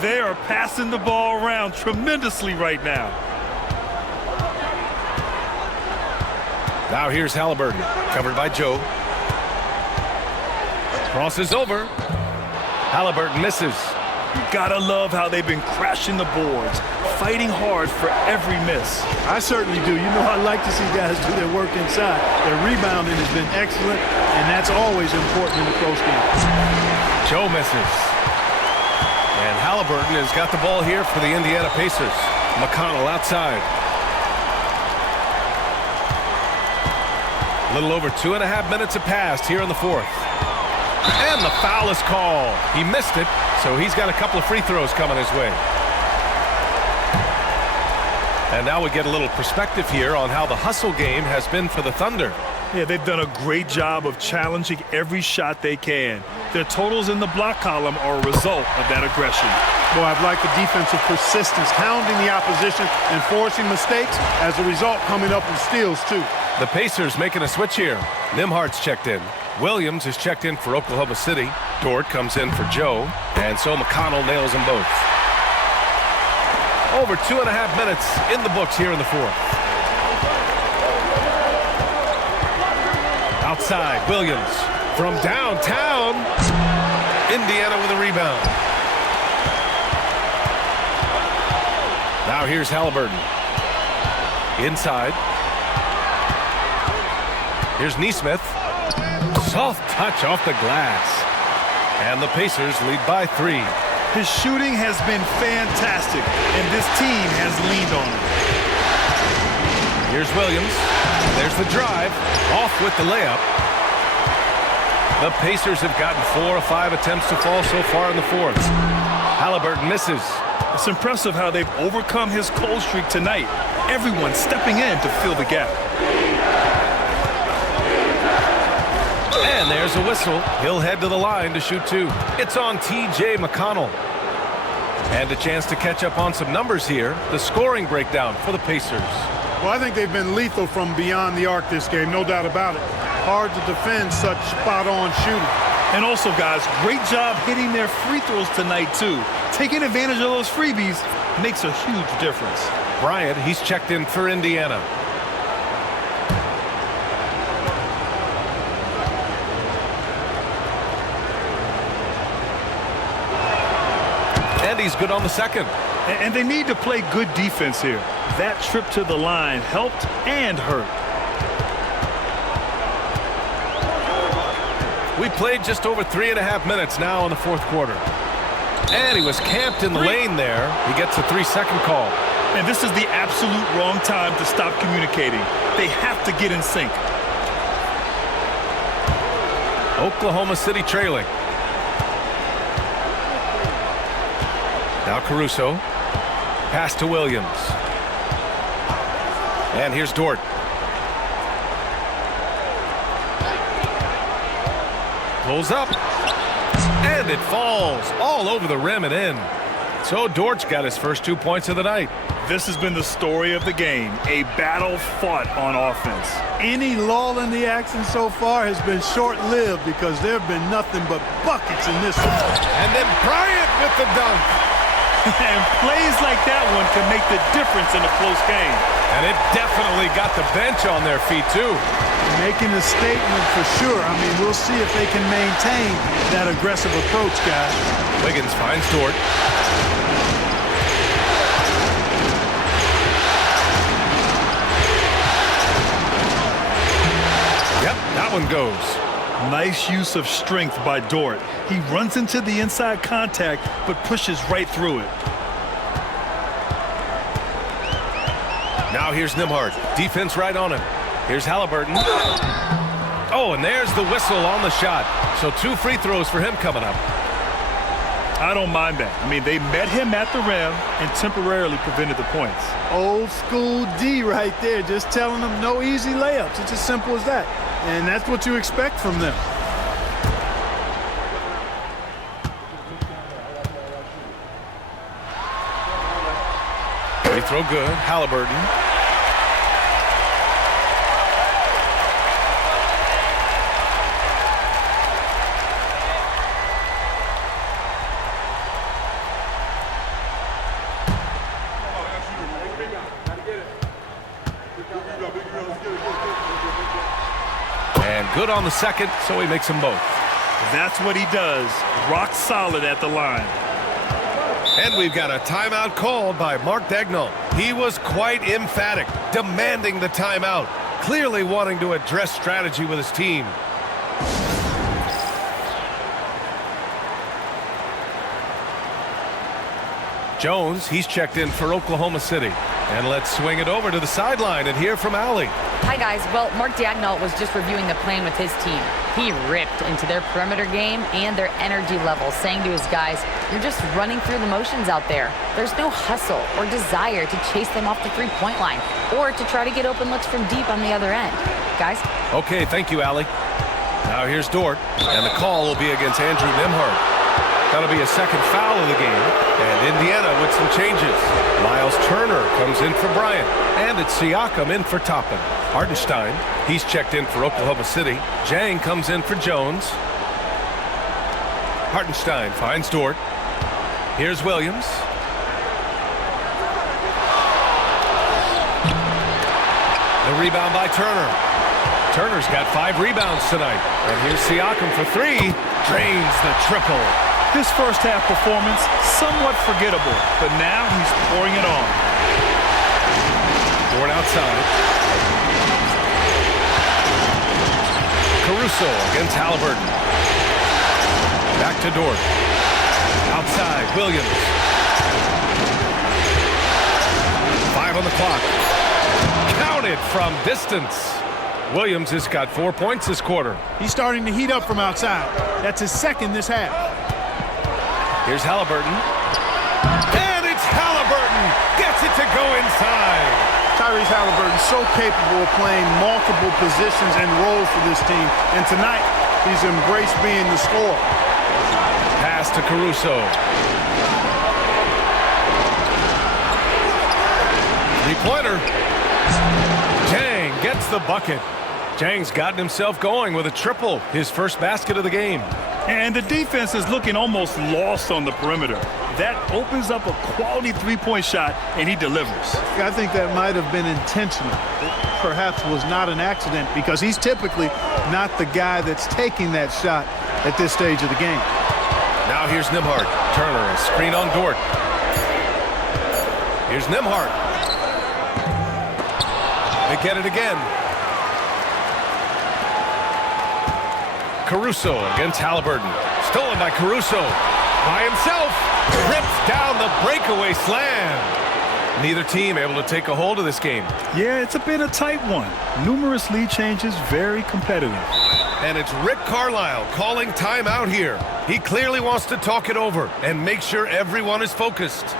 They are passing the ball around tremendously right now. Now here's Halliburton, covered by Joe. Crosses over. Halliburton misses. You gotta love how they've been crashing the boards, fighting hard for every miss. I certainly do. You know, I like to see guys do their work inside. Their rebounding has been excellent, and that's always important in a close game. Joe misses. And Halliburton has got the ball here for the Indiana Pacers. McConnell outside. A little over 2.5 minutes have passed here in the fourth. And the foul is called. He missed it, so he's got a couple of free throws coming his way. And now we get a little perspective here on how the hustle game has been for the Thunder. Yeah, they've done a great job of challenging every shot they can. Their totals in the block column are a result of that aggression. Boy, I've liked the defensive persistence, hounding the opposition and forcing mistakes. As a result, coming up with steals, too. The Pacers making a switch here. Nimhard's checked in. Williams is checked in for Oklahoma City. Dort comes in for Joe. And so McConnell nails them both. Over 2.5 minutes in the books here in the fourth. Outside, Williams from downtown. Indiana with a rebound. Now here's Halliburton. Inside. Here's Nesmith. Soft touch off the glass. And the Pacers lead by 3. His shooting has been fantastic, and this team has leaned on him. Here's Williams. There's the drive. Off with the layup. The Pacers have gotten 4 of 5 attempts to fall so far in the fourth. Halliburton misses. It's impressive how they've overcome his cold streak tonight. Everyone stepping in to fill the gap. And there's a whistle. He'll head to the line to shoot 2. It's on T.J. McConnell. And a chance to catch up on some numbers here. The scoring breakdown for the Pacers. Well, I think they've been lethal from beyond the arc this game, no doubt about it. Hard to defend such spot-on shooting. And also, guys, great job hitting their free throws tonight, too. Taking advantage of those freebies makes a huge difference. Bryant, he's checked in for Indiana. And he's good on the second. And they need to play good defense here. That trip to the line helped and hurt. We played just over 3.5 minutes now in the fourth quarter. And he was camped in the lane there. He gets a 3-second call. And this is the absolute wrong time to stop communicating. They have to get in sync. Oklahoma City trailing. Now Caruso. Pass to Williams. And here's Dort. Pulls up. And it falls all over the rim and in. So Dort's got his first 2 points of the night. This has been the story of the game. A battle fought on offense. Any lull in the action so far has been short-lived because there have been nothing but buckets in this one. And then Bryant with the dunk. And plays like that one can make the difference in a close game. And it definitely got the bench on their feet, too. Making a statement for sure. I mean, we'll see if they can maintain that aggressive approach, guys. Wiggins finds Dort. Yep, that one goes. Nice use of strength by Dort. He runs into the inside contact, but pushes right through it. Now here's Nimhard. Defense right on him. Here's Halliburton. Oh, and there's the whistle on the shot. So 2 free throws for him coming up. I don't mind that. I mean, they met him at the rim and temporarily prevented the points. Old school D right there, just telling them no easy layups. It's as simple as that. And that's what you expect from them. Free throw good. Halliburton. put on the second, so he makes them both. That's what he does. Rock solid at the line. And we've got a timeout called by Mark Daigneault. He was quite emphatic, demanding the timeout, clearly wanting to address strategy with his team. Jones, he's checked in for Oklahoma City. And let's swing it over to the sideline and hear from Allie. Hi, guys. Well, Mark Daigneault was just reviewing the plan with his team. He ripped into their perimeter game and their energy level, saying to his guys, you're just running through the motions out there. There's no hustle or desire to chase them off the three-point line or to try to get open looks from deep on the other end. Guys? Okay, thank you, Allie. Now here's Dort, and the call will be against Andrew Nembhard. That'll be a second foul of the game, and Indiana with some changes. Miles Turner comes in for Bryant, and it's Siakam in for Toppin. Hartenstein, he's checked in for Oklahoma City. Jang comes in for Jones. Hartenstein finds Dort. Here's Williams. The rebound by Turner. Turner's got 5 rebounds tonight. And here's Siakam for 3. Drains the triple. His first half performance, somewhat forgettable, but now he's pouring it on. Dort outside. Caruso against Halliburton. Back to Dort. Outside, Williams. 5 on the clock. Counted from distance. Williams has got 4 points this quarter. He's starting to heat up from outside. That's his second this half. Here's Halliburton. And it's Halliburton. Gets it to go inside. Tyrese Halliburton so capable of playing multiple positions and roles for this team. And tonight, he's embraced being the scorer. Pass to Caruso. Three-pointer. Jang gets the bucket. Jang's gotten himself going with a triple, his first basket of the game. And the defense is looking almost lost on the perimeter. That opens up a quality three-point shot, and he delivers. I think that might have been intentional. It perhaps was not an accident because he's typically not the guy that's taking that shot at this stage of the game. Now here's Nembhard. Turner, a screen on Dort. Here's Nembhard. They get it again. Caruso against Halliburton. Stolen by Caruso. By himself. Rips down the breakaway slam. Neither team able to take a hold of this game. Yeah, it's been a tight one. Numerous lead changes, very competitive. And it's Rick Carlisle calling timeout here. He clearly wants to talk it over and make sure everyone is focused.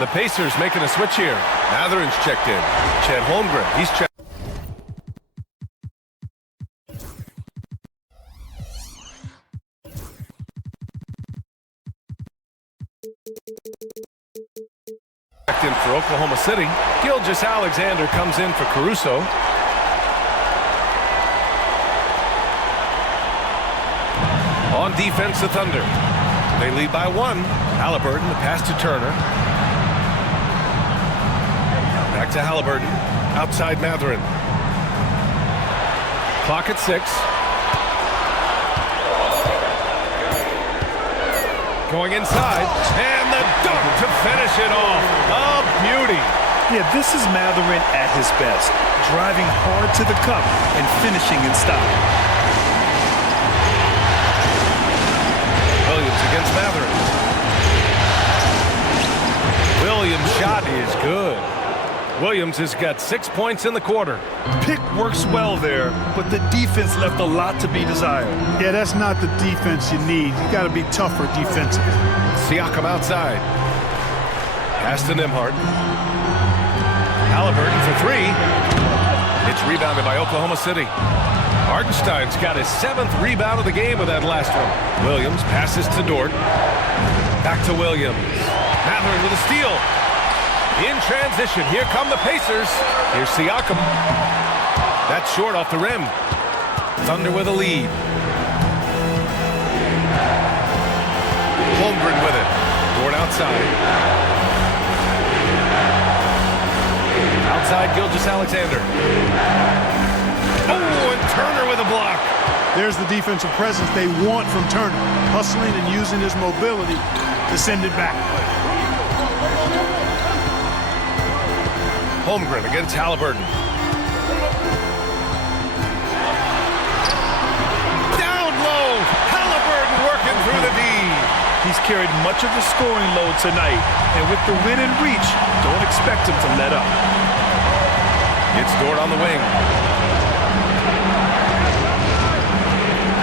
The Pacers making a switch here. Matherin's checked in. Chet Holmgren, he's checked. Checked in for Oklahoma City. Gilgeous-Alexander comes in for Caruso. On defense, the Thunder. They lead by 1. Halliburton, the pass to Turner. Back to Halliburton. Outside Matherin. Clock at 6. Going inside. And the dunk to finish it off. A beauty. Yeah, this is Matherin at his best. Driving hard to the cup and finishing in style. Williams against Matherin. Williams' shot is good. Williams has got 6 points in the quarter. Pick works well there, but the defense left a lot to be desired. Yeah, that's not the defense you need. You got to be tougher defensively. Siakam outside. Pass to Nembhard. Halliburton for 3. It's rebounded by Oklahoma City. Hartenstein's got his 7th rebound of the game with that last one. Williams passes to Dort. Back to Williams. Matherin with a steal. In transition, here come the Pacers. Here's Siakam. That's short off the rim. Thunder with a lead. Holmgren with it. Toward outside. Outside, Gilgeous-Alexander. Oh, and Turner with a block. There's the defensive presence they want from Turner, hustling and using his mobility to send it back. Holmgren against Halliburton. Down low. Halliburton working through the D. He's carried much of the scoring load tonight, and with the win in reach, don't expect him to let up. It's Dort on the wing.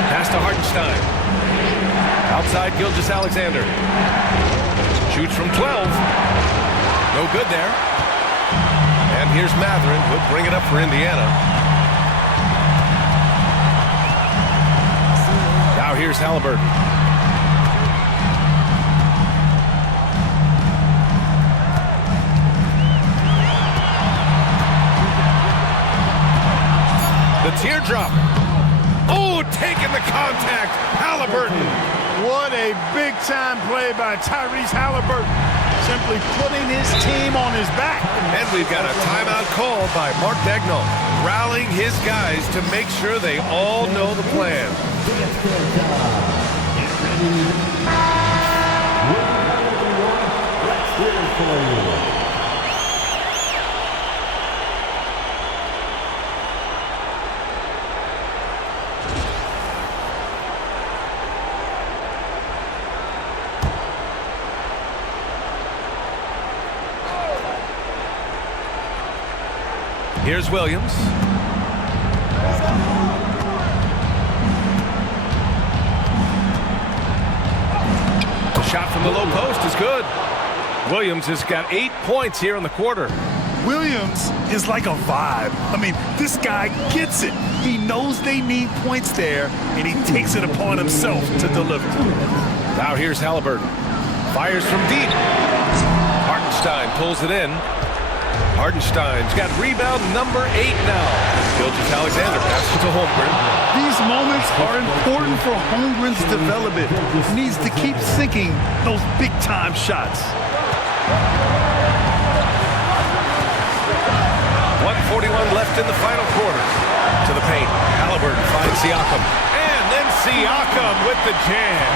Pass to Hartenstein. Outside, Gilgeous-Alexander. Shoots from 12. No good there. And here's Mathurin. He'll bring it up for Indiana. Now here's Halliburton. The teardrop. Oh, taking the contact. Halliburton. What a big-time play by Tyrese Halliburton. Simply putting his team on his back. And we've got a timeout called by Mark Daigneault, rallying his guys to make sure they all know the plan. Here's Williams. The shot from the low post is good. Williams has got 8 points here in the quarter. Williams is like a vibe. I mean, this guy gets it. He knows they need points there, and he takes it upon himself to deliver. Now here's Halliburton. Fires from deep. Hartenstein pulls it in. Hartenstein's got rebound number 8 now. Gilgeous-Alexander passes to Holmgren. These moments are important for Holmgren's development. He needs to keep sinking those big-time shots. 1:41 left in the final quarter. To the paint. Halliburton finds Siakam. And then Siakam with the jam.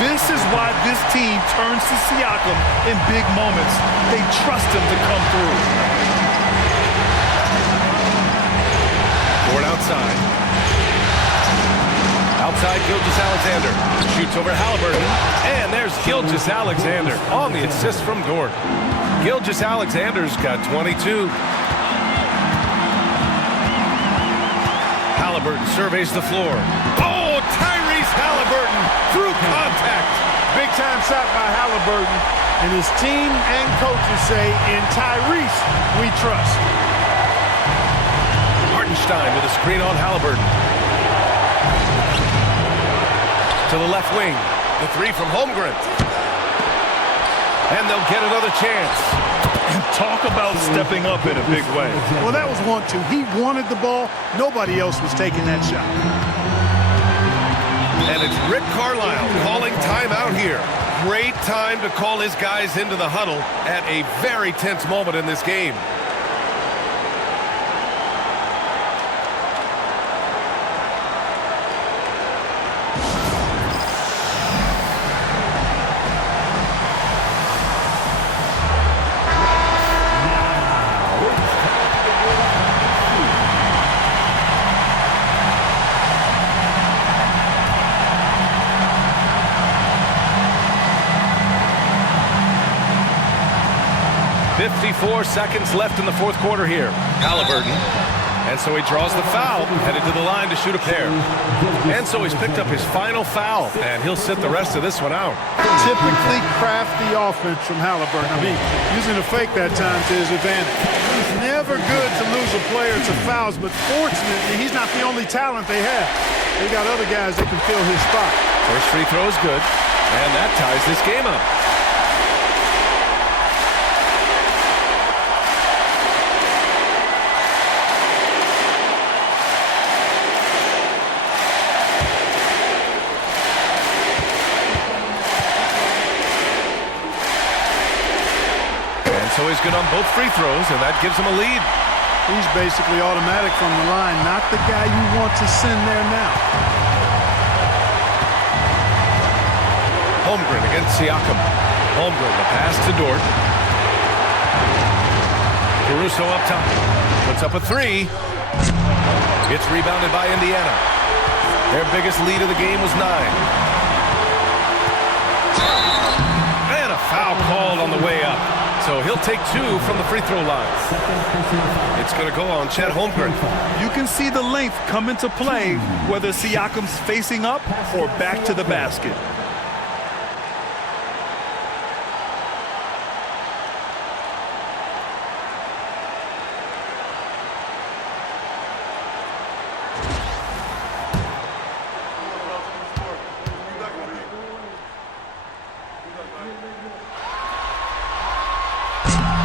This is why this team turns to Siakam in big moments. They trust him to come through. Toward outside. Outside, Gilgeous-Alexander. Shoots over Halliburton. And there's Gilgeous-Alexander on the assist from Dort. Gilgeous-Alexander's got 22. Halliburton surveys the floor. Oh, Tyrese Halliburton through contact. Big-time shot by Halliburton. And his team and coaches say, in Tyrese, we trust. Hartenstein with a screen on Halliburton. To the left wing. The three from Holmgren. And they'll get another chance. And talk about stepping up in a big way. Well, that was 1-2. He wanted the ball. Nobody else was taking that shot. And it's Rick Carlisle calling timeout here. Great time to call his guys into the huddle at a very tense moment in this game. .54 seconds left in the fourth quarter here. Halliburton. And so he draws the foul, headed to the line to shoot a pair. And so he's picked up his final foul, and he'll sit the rest of this one out. Typically crafty offense from Halliburton. I mean, using a fake that time to his advantage. It's never good to lose a player to fouls, but fortunately, he's not the only talent they have. They got other guys that can fill his spot. First free throw is good, and that ties this game up. good on both free throws, and that gives him a lead. He's basically automatic from the line, not the guy you want to send there now. Holmgren against Siakam. Holmgren, the pass to Dort. Caruso up top. Puts up a three. It's rebounded by Indiana. Their biggest lead of the game was 9. And a foul called on the way up. So he'll take 2 from the free throw line. It's going to go on Chet Holmgren. You can see the length come into play, whether Siakam's facing up or back to the basket.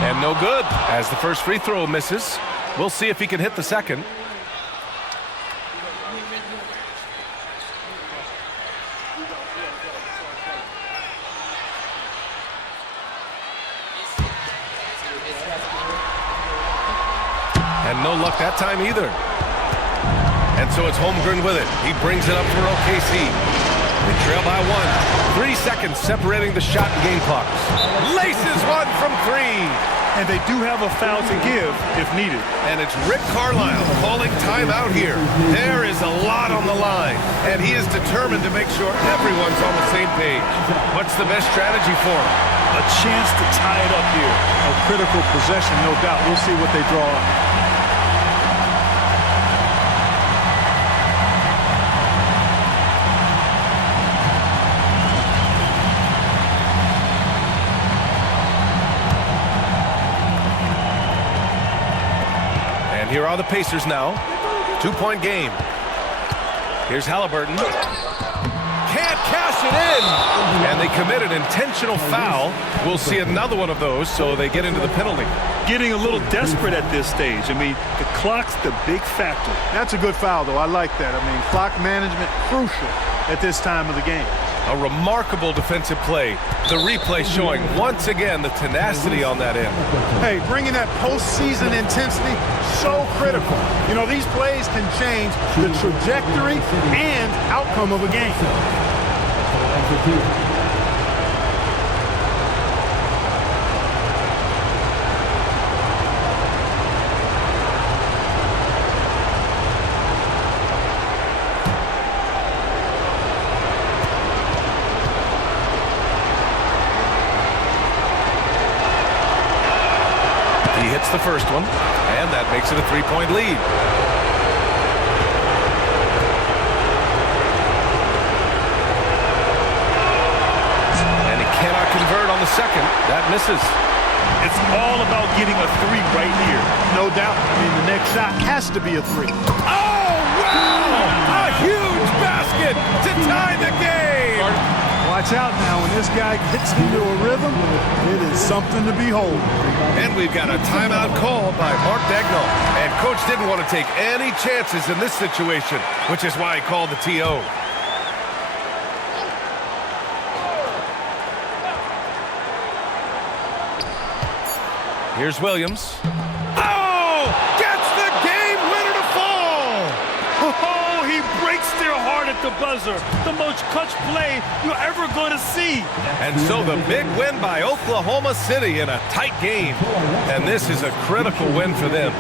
And no good, as the first free throw misses. We'll see if he can hit the second. And no luck that time either. And so it's Holmgren with it. He brings it up for OKC. They trail by 1. 3 seconds separating the shot and game clocks. Laces one from 3. And they do have a foul to give if needed. And it's Rick Carlisle calling timeout here. There is a lot on the line, and he is determined to make sure everyone's on the same page. What's the best strategy for him? A chance to tie it up here. A critical possession, no doubt. We'll see what they draw up. And here are the Pacers now. 2-point game. Here's Halliburton. Can't cash it in. And they commit an intentional foul. We'll see another one of those, so they get into the penalty. Getting a little desperate at this stage. I mean, the clock's the big factor. That's a good foul, though. I like that. I mean, clock management crucial at this time of the game. A remarkable defensive play. The replay showing once again the tenacity on that end. Hey, bringing that postseason intensity, so critical. You know, these plays can change the trajectory and outcome of a game. He hits the first one, and that makes it a 3-point lead. And he cannot convert on the second. That misses. It's all about getting a 3 right here. No doubt. I mean, the next shot has to be a 3. Oh, wow! A huge basket to tie the game! Watch out now. When this guy gets into a rhythm, it is something to behold. And we've got a timeout call by Mark Dagnall. And Coach didn't want to take any chances in this situation, which is why he called the TO. Here's Williams. Oh! Gets the game winner to fall! Oh, he breaks their heart at the buzzer. The most clutch play you're ever going to see. And so the big win by Oklahoma City in a tight game. And this is a critical win for them.